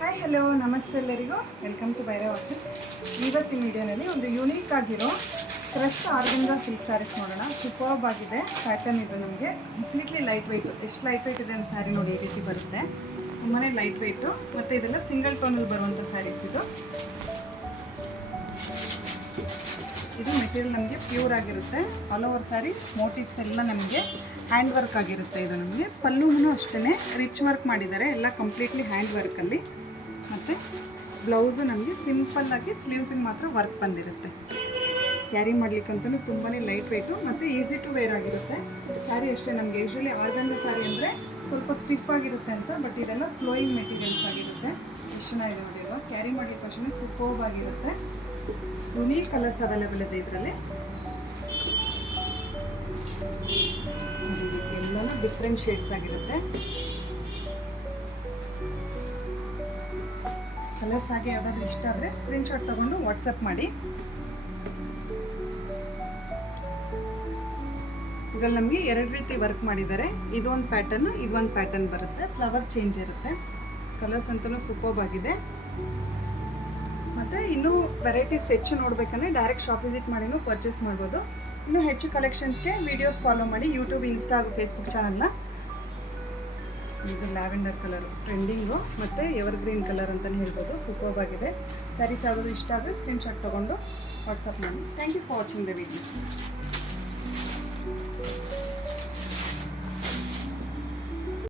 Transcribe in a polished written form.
Hi hello ನಮಸ್ತೆ ಎಲ್ಲರಿಗೂ, welcome to ಬೈರೆ ವಾಸನ್. ಇವತ್ತಿನ ವಿಡಿಯೋನಲ್ಲಿ ಒಂದು ಯೂನಿಕ್ ಆಗಿರೋ ಕ್ರಶ್ ಆರ್ಗಂಜಾ ಸಿಲ್ಕ್ ಸ್ಯಾರೀಸ್ ನೋಡೋಣ. ಸೂಪರ್ಬ್ ಆಗಿದೆ ಪ್ಯಾಟರ್ನ್. ಇದು ನಮಗೆ ಕಂಪ್ಲೀಟ್ಲಿ ಲೈಟ್ ವೆಯ್ಟು. ಎಷ್ಟು ಲೈಟ್ ವೆಯ್ಟ್ ಇದೆ ಅಂತ ಸ್ಯಾರಿ ನೋಡಿ, ಈ ರೀತಿ ಬರುತ್ತೆ. ತುಂಬಾ ಲೈಟ್ ವೆಯ್ಟು ಮತ್ತು ಇದೆಲ್ಲ ಸಿಂಗಲ್ ಟೋನಲ್ಲಿ ಬರುವಂಥ ಸ್ಯಾರೀಸ್. ಇದು ಮೆಟೀರಿಯಲ್ ನಮಗೆ ಪ್ಯೂರ್ ಆಗಿರುತ್ತೆ. ಆಲ್ ಓವರ್ ಸ್ಯಾರಿ ಮೋಟಿವ್ಸ್ ಎಲ್ಲ ನಮಗೆ ಹ್ಯಾಂಡ್ ವರ್ಕ್ ಆಗಿರುತ್ತೆ. ಇದು ನಮಗೆ ಪಲ್ಲುನೂ ಅಷ್ಟೇ ರಿಚ್ ವರ್ಕ್ ಮಾಡಿದ್ದಾರೆ, ಎಲ್ಲ ಕಂಪ್ಲೀಟ್ಲಿ ಹ್ಯಾಂಡ್ ವರ್ಕಲ್ಲಿ. ಮತ್ತು ಬ್ಲೌಸು ನಮಗೆ ಸಿಂಪಲ್ಲಾಗಿ ಸ್ಲೀವ್ಸಿಗೆ ಮಾತ್ರ ವರ್ಕ್ ಬಂದಿರುತ್ತೆ. ಕ್ಯಾರಿ ಮಾಡಲಿಕ್ಕಂತೂ ತುಂಬಾ ಲೈಟ್ ವೆಯ್ಟು ಮತ್ತು ಈಸಿ ಟು ವೇರ್ ಆಗಿರುತ್ತೆ. ಸ್ಯಾರಿ ಅಷ್ಟೇ, ನಮಗೆ ಯೂಶ್ವಲಿ ಆರ್ಗಂಜಾ ಸ್ಯಾರಿ ಅಂದರೆ ಸ್ವಲ್ಪ ಸ್ಟಿಫ್ ಆಗಿರುತ್ತೆ ಅಂತ, ಬಟ್ ಇದೆಲ್ಲ ಫ್ಲೋಯಿಂಗ್ ಮೆಟೀರಿಯಲ್ಸ್ ಆಗಿರುತ್ತೆ. ಎಷ್ಟು ಚೆನ್ನಾಗಿದೆ ನೋಡಿಲ್ವಾ? ಕ್ಯಾರಿ ಮಾಡಲಿಕ್ಕೆ ಅಷ್ಟೇ ಸೂಪರ್ಬ್ ಆಗಿರುತ್ತೆ. ಯುನೀಕ್ ಕಲರ್ಸ್ ಅವೈಲೇಬಲ್ ಇದೆ ಇದರಲ್ಲಿ. ಎಲ್ಲನೂ ಡಿಫ್ರೆಂಟ್ ಶೇಡ್ಸ್ ಆಗಿರುತ್ತೆ. ಕಲರ್ಸ್ ಆಗಿ ಯಾವ್ದಾದ್ರು ಇಷ್ಟ ಆದರೆ ಸ್ಕ್ರೀನ್ಶಾಟ್ ತಗೊಂಡು ವಾಟ್ಸಪ್ ಮಾಡಿ. ಇದರಲ್ಲಿ ನಮಗೆ ಎರಡು ರೀತಿ ವರ್ಕ್ ಮಾಡಿದ್ದಾರೆ. ಇದೊಂದು ಪ್ಯಾಟರ್ನ್, ಇದೊಂದು ಪ್ಯಾಟರ್ನ್ ಬರುತ್ತೆ. ಫ್ಲವರ್ ಚೇಂಜ್ ಇರುತ್ತೆ. ಕಲರ್ಸ್ ಅಂತಲೂ ಸೂಪರ್ಬ್ ಆಗಿದೆ. ಮತ್ತು ಇನ್ನೂ ವೆರೈಟೀಸ್ ಹೆಚ್ಚು ನೋಡಬೇಕಂದ್ರೆ ಡೈರೆಕ್ಟ್ ಶಾಪ್ ವಿಸಿಟ್ ಮಾಡಿನೂ ಪರ್ಚೇಸ್ ಮಾಡ್ಬೋದು. ಇನ್ನೂ ಹೆಚ್ಚು ಕಲೆಕ್ಷನ್ಸ್ಗೆ ವೀಡಿಯೋಸ್ ಫಾಲೋ ಮಾಡಿ ಯೂಟ್ಯೂಬ್, ಇನ್ಸ್ಟಾ ಹಾಗೂ ಫೇಸ್ಬುಕ್ ಚಾನಲ್ನ. ಇದು ಲ್ಯಾವೆಂಡರ್ ಕಲರು ಟ್ರೆಂಡಿಂಗು ಮತ್ತು ಎವರ್ಗ್ರೀನ್ ಕಲರ್ ಅಂತಲೇ ಹೇಳ್ಬೋದು. ಸೂಪರ್ಬ್ ಆಗಿದೆ. ಸ್ಯಾರೀಸ್ ಯಾವುದು ಇಷ್ಟ ಆದರೆ ಸ್ಕ್ರೀನ್ಶಾಟ್ ತೊಗೊಂಡು ವಾಟ್ಸಪ್ ಮಾಡಿ. Thank you for watching the video.